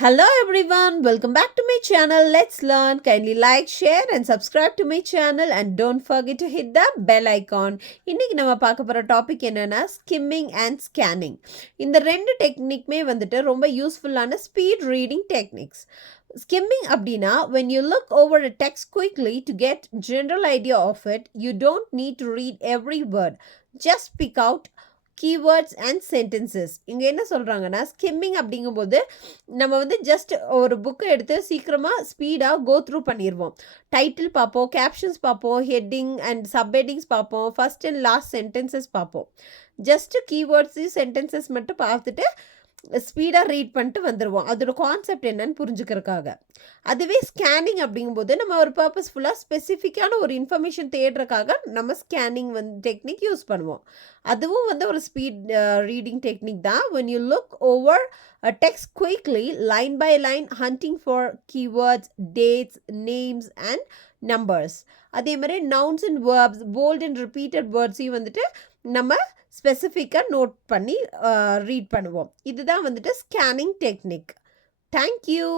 Hello everyone, welcome back to my channel. Let's learn. Kindly like, share and subscribe to my channel and don't forget to hit the bell icon. இன்னைக்கு நம்ம பார்க்க போற topic என்னன்னா skimming and scanning. இந்த ரெண்டு டெக்னிக்மே வந்துட்டு ரொம்ப யூஸ்ஃபுல்லான ஸ்பீட் ரீடிங் டெக்னிக்ஸ். Skimming அப்படின்னா when you look over a text quickly to get general idea of it, you don't need to read every word. Just pick out keywords and sentences. இங்க என்ன சொல்றாங்கன்னா skimming அப்படிங்கும்போது நம்ம வந்து just ஒரு புக்கை எடுத்து சீக்கிரமாக ஸ்பீடாக கோ த்ரூ பண்ணிடுவோம். டைட்டில் பார்ப்போம், கேப்ஷன்ஸ் பார்ப்போம், ஹெட்டிங் அண்ட் சப்ஹெட்டிங்ஸ் பார்ப்போம், ஃபர்ஸ்ட் அண்ட் லாஸ்ட் சென்டென்சஸ் பார்ப்போம். ஜஸ்ட் கீவேர்ட்ஸு சென்டென்சஸ் மட்டும் பார்த்துட்டு ஸ்பீடாக ரீட் பண்ணிட்டு வந்துடுவோம். அதோட கான்செப்ட் என்னன்னு புரிஞ்சுக்கிறதுக்காக. அதுவே ஸ்கேனிங் அப்படிங்கும்போது நம்ம ஒரு பர்பஸ்ஃபுல்லாக ஸ்பெசிஃபிக்கான ஒரு இன்ஃபர்மேஷன் தேடுறதுக்காக நம்ம ஸ்கேனிங் டெக்னிக் யூஸ் பண்ணுவோம். அதுவும் வந்து ஒரு ஸ்பீட் ரீடிங் டெக்னிக் தான். when you look over a text quickly line by line hunting for keywords, dates, names and numbers. அதே மாதிரி nouns and verbs, bold and repeated wordsையும் வந்துட்டு நம்ம ஸ்பெசிஃபிக்காக நோட் பண்ணி ரீட் பண்ணுவோம். இதுதான் வந்துட்டு ஸ்கேனிங் டெக்னிக். தேங்க்யூ.